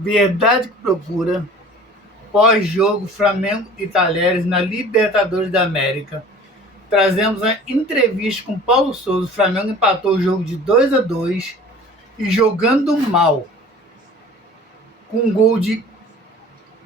Verdade que procura. Pós-jogo, Flamengo e Talheres na Libertadores da América. Trazemos a entrevista com Paulo Souza. O Flamengo empatou o jogo de 2-2 e jogando mal, com um gol de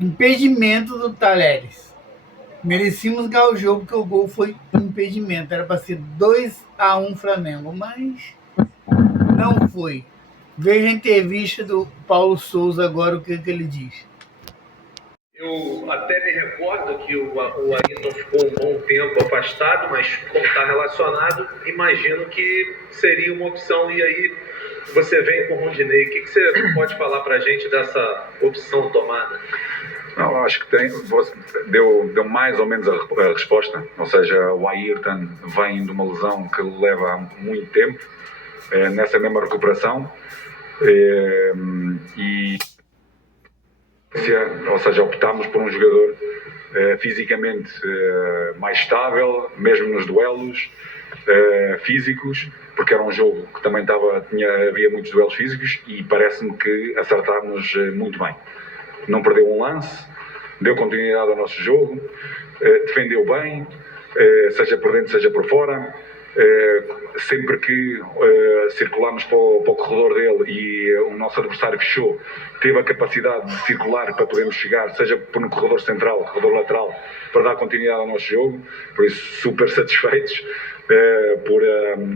impedimento do Talheres. Merecíamos ganhar o jogo porque o gol foi impedimento. Era para ser 2-1 Flamengo, mas não foi. Veja a entrevista do Paulo Souza agora, o que ele diz. Eu até me recordo que o Ayrton ficou um bom tempo afastado, mas como está relacionado, imagino que seria uma opção. E aí você vem com o Rondinei. O que você pode falar para a gente dessa opção tomada? Não, acho que deu mais ou menos a resposta. Ou seja, o Ayrton vem de uma lesão que leva há muito tempo, nessa mesma recuperação. Ou seja, optámos por um jogador fisicamente mais estável, mesmo nos duelos físicos, porque era um jogo que também havia muitos duelos físicos e parece-me que acertámos muito bem. Não perdeu um lance, deu continuidade ao nosso jogo, defendeu bem, seja por dentro, seja por fora. Sempre que circulámos para o corredor dele e o nosso adversário fechou, teve a capacidade de circular para podermos chegar, seja no corredor central, corredor lateral, para dar continuidade ao nosso jogo. Por isso, super satisfeitos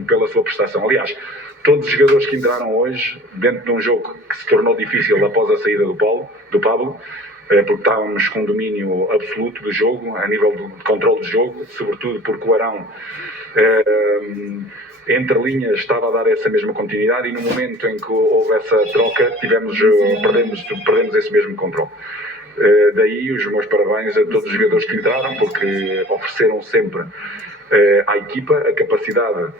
pela sua prestação. Aliás, todos os jogadores que entraram hoje, dentro de um jogo que se tornou difícil após a saída do Pablo, porque estávamos com domínio absoluto do jogo, a nível de controle de jogo, sobretudo porque o Arão, entre linhas, estava a dar essa mesma continuidade, e no momento em que houve essa troca, perdemos esse mesmo controle. Daí os meus parabéns a todos os jogadores que entraram, porque ofereceram sempre à equipa a capacidade,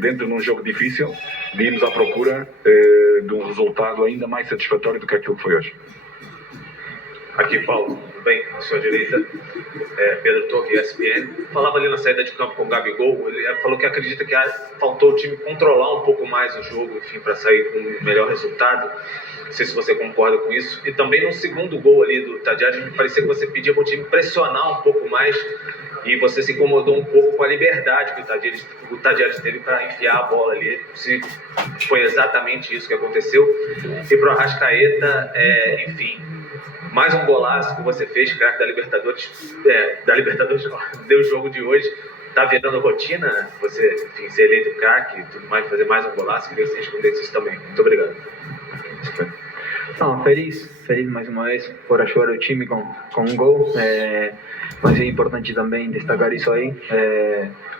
dentro de um jogo difícil, de irmos à procura de um resultado ainda mais satisfatório do que aquilo que foi hoje. Aqui, Paulo, tudo bem? À sua direita, Pedro Torre, ESPN. Falava ali na saída de campo com o Gabigol, ele falou que acredita que faltou o time controlar um pouco mais o jogo, enfim, para sair com um melhor resultado. Não sei se você concorda com isso. E também no segundo gol ali do Tajeres, me parecia que você pedia para o time pressionar um pouco mais e você se incomodou um pouco com a liberdade que o Tajeres teve para enfiar a bola ali. Se foi exatamente isso que aconteceu. E para o Arrascaeta, enfim, mais um golaço que você fez, craque da Libertadores, deu o jogo de hoje. Tá virando rotina você, enfim, ser eleito craque e tudo mais, fazer mais um golaço? Queria que você respondesse isso também. Muito obrigado. Não, feliz mais uma vez por ajudar o time com um gol, mas é importante também destacar isso aí.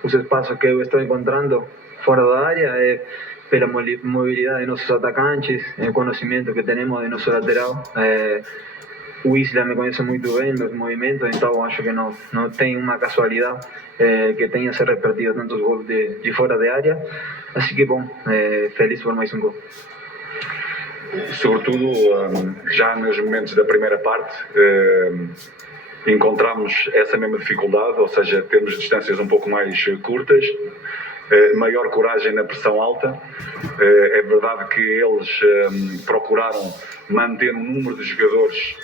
Os espaços que eu estou encontrando fora da área pela mobilidade de nossos atacantes, o conhecimento que temos de nosso lateral. O Isla me conhece muito bem, meus movimentos, então acho que não tem uma casualidade que tenha se repetido tantos gols de fora da área. Assim que, bom, feliz por mais um gol. Sobretudo, já nos momentos da primeira parte, encontramos essa mesma dificuldade, ou seja, temos distâncias um pouco mais curtas, maior coragem na pressão alta. É verdade que eles procuraram manter um número de jogadores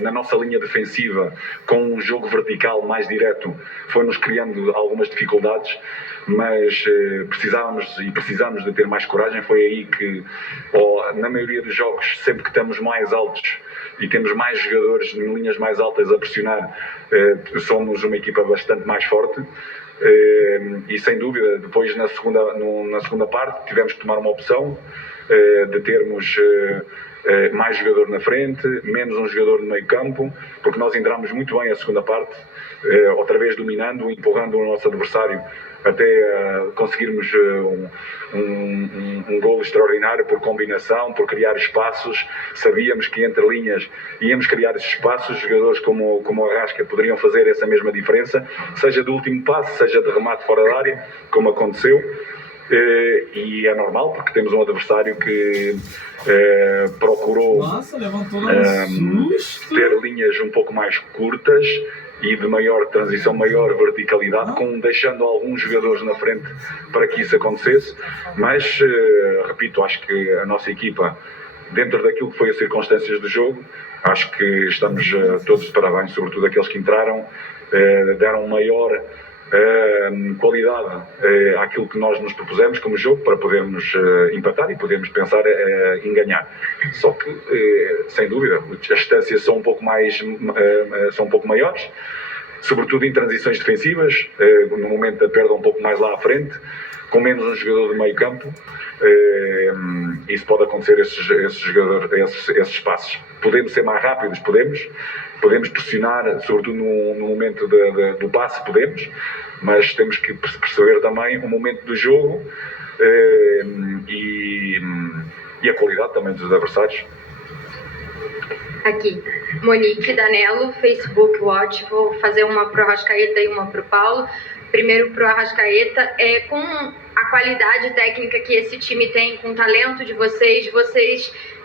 na nossa linha defensiva com um jogo vertical mais direto, foi-nos criando algumas dificuldades, mas precisamos de ter mais coragem. Foi aí que, na maioria dos jogos, sempre que estamos mais altos e temos mais jogadores em linhas mais altas a pressionar, somos uma equipa bastante mais forte. E sem dúvida, depois na segunda parte tivemos que tomar uma opção de termos mais jogador na frente, menos um jogador no meio campo, porque nós entramos muito bem a segunda parte, outra vez dominando, empurrando o nosso adversário até conseguirmos um golo extraordinário por combinação, por criar espaços. Sabíamos que entre linhas íamos criar esses espaços, jogadores como o Arrasca poderiam fazer essa mesma diferença, seja do último passe, seja de remate fora da área, como aconteceu. E é normal, porque temos um adversário que procurou ter linhas um pouco mais curtas e de maior transição, maior verticalidade, deixando alguns jogadores na frente para que isso acontecesse. Mas, repito, acho que a nossa equipa dentro daquilo que foi as circunstâncias do jogo, acho que estamos todos de parabéns, sobretudo aqueles que entraram, deram maior qualidade àquilo que nós nos propusemos como jogo para podermos empatar e podermos pensar em ganhar. Só que, sem dúvida, as distâncias são um pouco maiores, sobretudo em transições defensivas, no momento da perda um pouco mais lá à frente, com menos um jogador de meio campo. Isso pode acontecer, esses passos. Podemos ser mais rápidos, podemos pressionar, sobretudo no momento do passe, mas temos que perceber também o momento do jogo e a qualidade também dos adversários. Aqui, Monique Danello, Facebook Watch. Vou fazer uma pro Arrascaeta e uma pro Paulo. Primeiro pro Arrascaeta, com a qualidade técnica que esse time tem, com o talento de vocês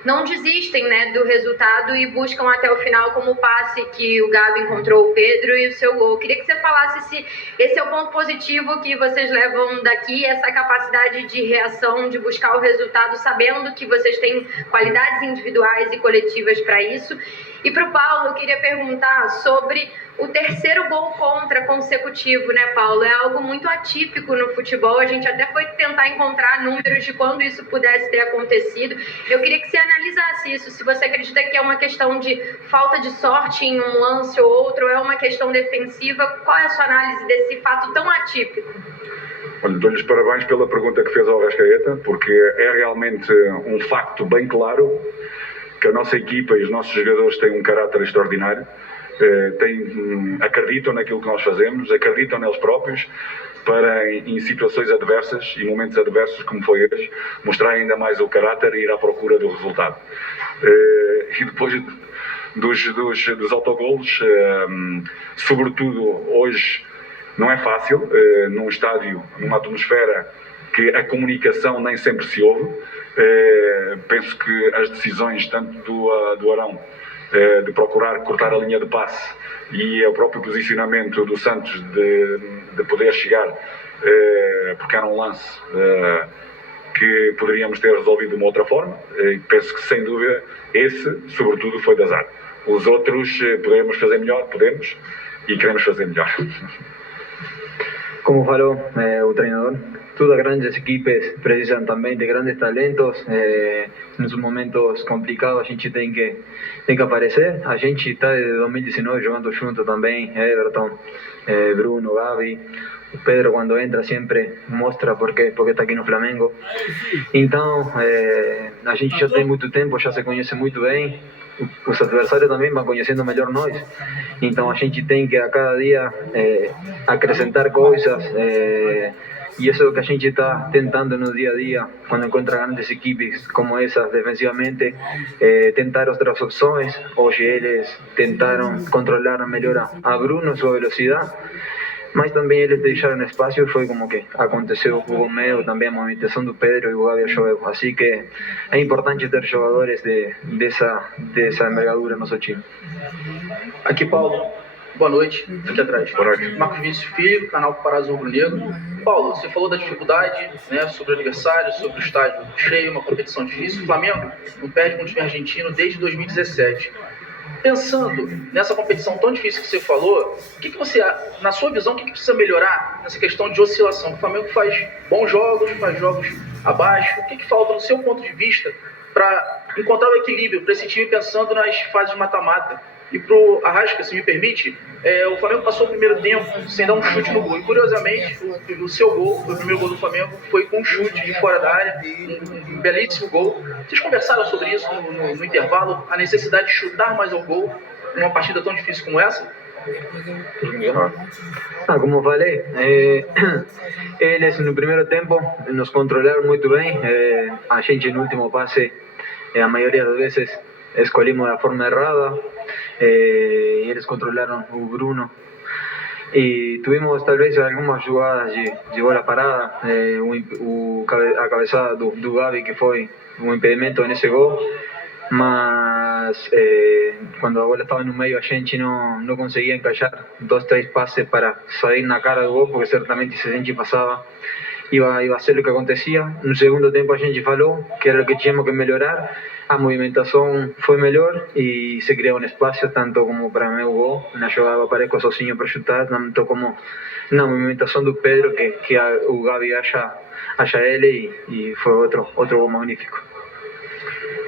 não desistem, né, do resultado e buscam até o final, como o passe que o Gabi encontrou o Pedro e o seu gol. Queria que você falasse se esse é o ponto positivo que vocês levam daqui, essa capacidade de reação, de buscar o resultado, sabendo que vocês têm qualidades individuais e coletivas para isso. E para o Paulo, eu queria perguntar sobre o terceiro gol contra consecutivo, né, Paulo? É algo muito atípico no futebol. A gente até foi tentar encontrar números de quando isso pudesse ter acontecido. Eu queria que você analisasse isso, se você acredita que é uma questão de falta de sorte em um lance ou outro, ou é uma questão defensiva. Qual é a sua análise desse fato tão atípico? Olha, dou-lhes parabéns pela pergunta que fez ao Arrascaeta, porque é realmente um facto bem claro que a nossa equipa e os nossos jogadores têm um caráter extraordinário, acreditam naquilo que nós fazemos, acreditam neles próprios, para em situações adversas e momentos adversos como foi hoje, mostrar ainda mais o caráter e ir à procura do resultado. E depois dos autogolos, sobretudo hoje, não é fácil, num estádio, numa atmosfera que a comunicação nem sempre se ouve. Penso que as decisões tanto do Arão de procurar cortar a linha de passe e o próprio posicionamento do Santos de poder chegar, porque era um lance que poderíamos ter resolvido de uma outra forma. Penso que sem dúvida esse sobretudo foi de azar. Os outros podemos fazer melhor, podemos e queremos fazer melhor. Como falou o treinador, todas as grandes equipes precisam também de grandes talentos. Nos momentos complicados a gente tem que aparecer. A gente está desde 2019 jogando junto também, Everton, Bruno, Gabi. O Pedro, quando entra, sempre mostra porque está aqui no Flamengo. Então, a gente já tem muito tempo, já se conhece muito bem. Os adversários também vão conhecendo melhor nós. Então, a gente tem que a cada dia acrescentar coisas. E isso é o que a gente está tentando no dia a dia, quando encontra grandes equipes como essas defensivamente, tentar outras opções. Hoje eles tentaram controlar melhor a Bruno, sua velocidade, mas também eles deixaram espaço e foi como que aconteceu com o meu, também a movimentação do Pedro e o Gabi Joel. Assim que é importante ter jogadores dessa envergadura no nosso time. Aqui, Paulo. Boa noite. Aqui atrás. Boa noite. Marcos Vinícius Filho, canal Paparazzo Rubro Negro. Paulo, você falou da dificuldade, né, sobre o adversário, sobre o estádio cheio, uma competição difícil. O Flamengo não perde para um time argentino desde 2017. Pensando nessa competição tão difícil que você falou, o que você, na sua visão, o que precisa melhorar nessa questão de oscilação? O Flamengo faz bons jogos, faz jogos abaixo. O que falta, no seu ponto de vista, para encontrar o equilíbrio para esse time pensando nas fases de mata-mata? E pro Arrasca, se me permite, o Flamengo passou o primeiro tempo sem dar um chute no gol. E curiosamente, o seu gol, o primeiro gol do Flamengo, foi com um chute de fora da área, um belíssimo gol. Vocês conversaram sobre isso no intervalo, a necessidade de chutar mais ao gol numa partida tão difícil como essa? Como falei, eles no primeiro tempo nos controlaram muito bem. A gente no último passe, a maioria das vezes, escolhimos da forma errada. Eles controlaram o Bruno e tuvimos talvez algumas jogadas de bola parada, a cabeçada do Gabi, que foi um impedimento nesse gol, mas quando a bola estava no meio a gente não conseguia encaixar 2, 3 passes para sair na cara do gol, porque certamente se a gente passava iba a ser lo que acontecia. No segundo tempo a gente falou que era o que tínhamos que melhorar. A movimentação foi melhor e se criou um espaço tanto como para meu gol, na jogada aparezco sozinho para chutar, tanto como na movimentação do Pedro que o Gabi acha ele e foi outro gol magnífico.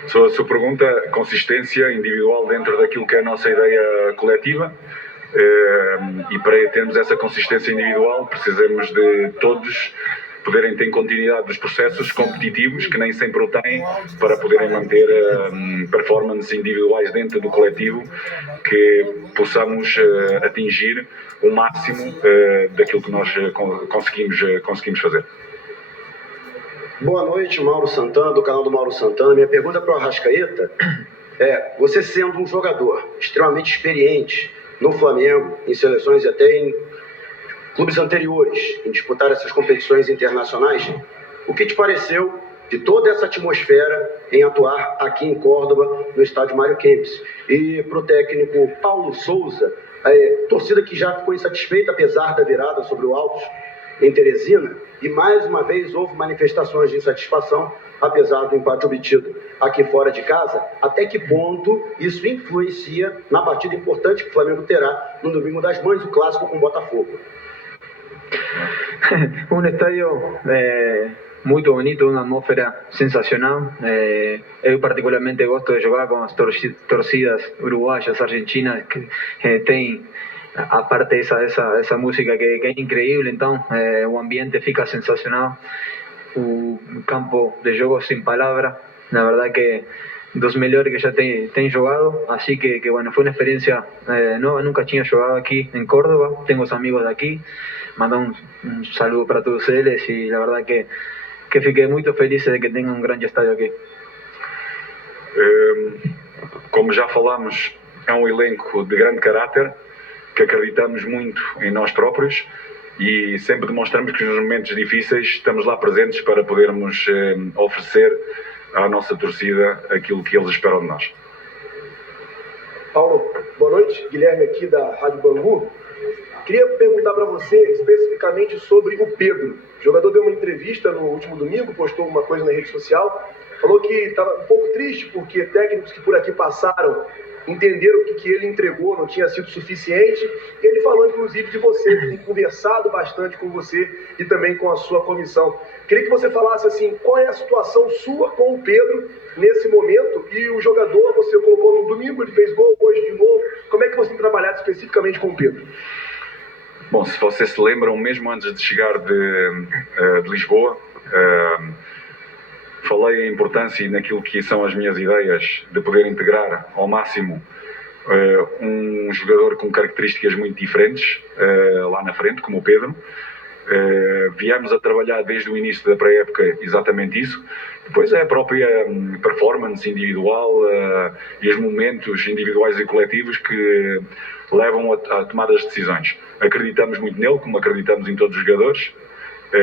Sobre a sua pergunta, consistência individual dentro daquilo que é a nossa ideia coletiva, e para termos essa consistência individual precisamos de todos poderem ter continuidade dos processos competitivos, que nem sempre o têm, para poderem manter performances individuais dentro do coletivo, que possamos atingir o máximo daquilo que nós conseguimos fazer. Boa noite, Mauro Santana, do canal do Mauro Santana. Minha pergunta para o Arrascaeta é: você sendo um jogador extremamente experiente no Flamengo, em seleções e até em clubes anteriores, em disputar essas competições internacionais, o que te pareceu de toda essa atmosfera em atuar aqui em Córdoba, no estádio Mário Kempes? E para o técnico Paulo Souza, torcida que já ficou insatisfeita apesar da virada sobre o Altos em Teresina, e mais uma vez houve manifestações de insatisfação apesar do empate obtido aqui fora de casa. Até que ponto isso influencia na partida importante que o Flamengo terá no Domingo das Mães, o clássico com o Botafogo? Un estadio muy bonito, una atmósfera sensacional. Eu particularmente gosto de jogar com as torcidas uruguaias, argentinas, que tem a parte essa música que é incrível. Então o ambiente fica sensacional, o campo de jogo sin palabra, la verdad que dos melhores que já tem jogado, así que bueno, foi uma experiência nova, nunca tinha jogado aqui em Córdoba, tenho os amigos daqui, mandar um saludo para todos eles e la verdad que fiquei muito feliz de que tenha um grande estádio aqui. Como já falamos, é um elenco de grande caráter, que acreditamos muito em nós próprios e sempre demonstramos que nos momentos difíceis estamos lá presentes para podermos oferecer à nossa torcida aquilo que eles esperam de nós. Paulo, boa noite. Guilherme aqui da Rádio Bangu. Queria perguntar para você especificamente sobre o Pedro. O jogador deu uma entrevista no último domingo, postou uma coisa na rede social, falou que estava um pouco triste porque técnicos que por aqui passaram entenderam que ele entregou não tinha sido suficiente. Ele falou inclusive de você, tem conversado bastante com você e também com a sua comissão. Queria que você falasse assim, qual é a situação sua com o Pedro nesse momento, e o jogador você colocou no domingo, ele fez gol, hoje de novo. Como é que você tem trabalhado especificamente com o Pedro? Bom, se vocês se lembram, mesmo antes de chegar de Lisboa, falei a importância naquilo que são as minhas ideias de poder integrar ao máximo um jogador com características muito diferentes lá na frente, como o Pedro. Viemos a trabalhar desde o início da pré-época exatamente isso. Depois é a própria performance individual e os momentos individuais e coletivos que levam a tomar as decisões. Acreditamos muito nele, como acreditamos em todos os jogadores.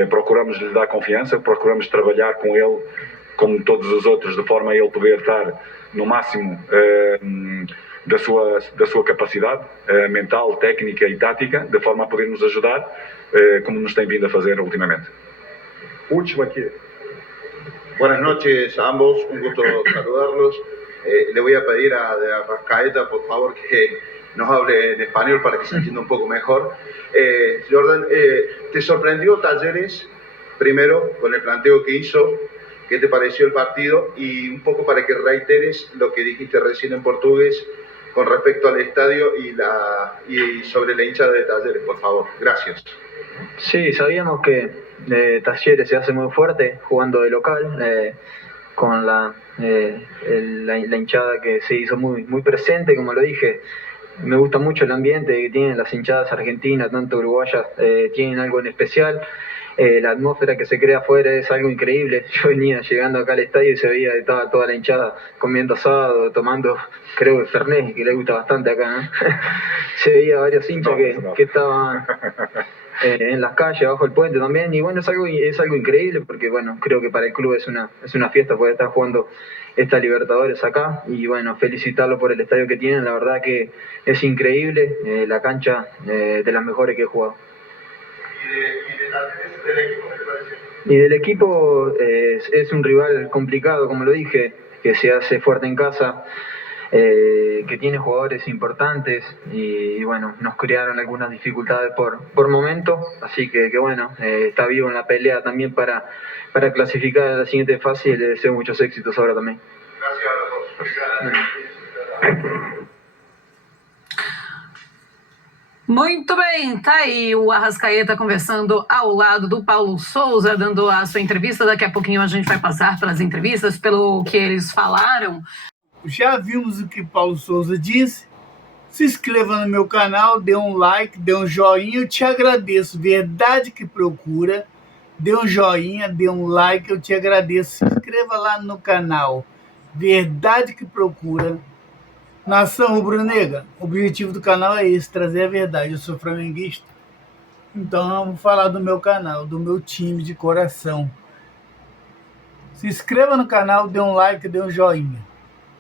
Procuramos lhe dar confiança, procuramos trabalhar com ele como todos os outros, de forma a ele poder estar no máximo da sua capacidade mental, técnica e tática, de forma a poder nos ajudar, como nos tem vindo a fazer ultimamente. Último aqui. Buenas noches a ambos, un gusto saludarlos. Le voy a pedir a Arrascaeta, por favor, que nos hable en español para que se entienda un poco mejor. Jordan, ¿te sorprendió Talleres, primero, con el planteo que hizo? ¿Qué te pareció el partido? Y un poco para que reiteres lo que dijiste recién en portugués con respecto al estadio y sobre la hinchada de Talleres, por favor. Gracias. Sí, sabíamos que Talleres se hace muy fuerte jugando de local, con la hinchada que se hizo muy presente, como lo dije. Me gusta mucho el ambiente que tienen las hinchadas argentinas, tanto uruguayas, tienen algo en especial. La atmósfera que se crea afuera es algo increíble. Yo venía llegando acá al estadio y se veía que estaba toda la hinchada comiendo asado, tomando, creo que Fernet, que le gusta bastante acá, ¿no? Se veía varios hinchas que estaban en las calles, abajo del puente también, y bueno, es algo increíble porque bueno, creo que para el club es una fiesta poder estar jugando esta Libertadores acá, y bueno, felicitarlo por el estadio que tienen, la verdad que es increíble, la cancha de las mejores que he jugado. ¿Y del equipo qué te pareció? Y del equipo es un rival complicado, como lo dije, que se hace fuerte en casa, que tiene jugadores importantes y bueno, nos crearon algunas dificultades por momento, así que bueno, está vivo en la pelea también para clasificar a la siguiente fase y le deseo muchos éxitos ahora también. Muito bem, tá aí o Arrascaeta conversando ao lado do Paulo Souza, dando a sua entrevista. Daqui a pouquinho a gente vai passar pelas entrevistas, pelo que eles falaram. Já vimos o que Paulo Souza disse. Se inscreva no meu canal, dê um like, dê um joinha, eu te agradeço. Verdade que procura. Dê um joinha, dê um like, eu te agradeço. Se inscreva lá no canal. Verdade que procura. Nação rubro-negra, o objetivo do canal é esse, trazer a verdade. Eu sou flamenguista, então eu vou falar do meu canal, do meu time de coração. Se inscreva no canal, dê um like, dê um joinha.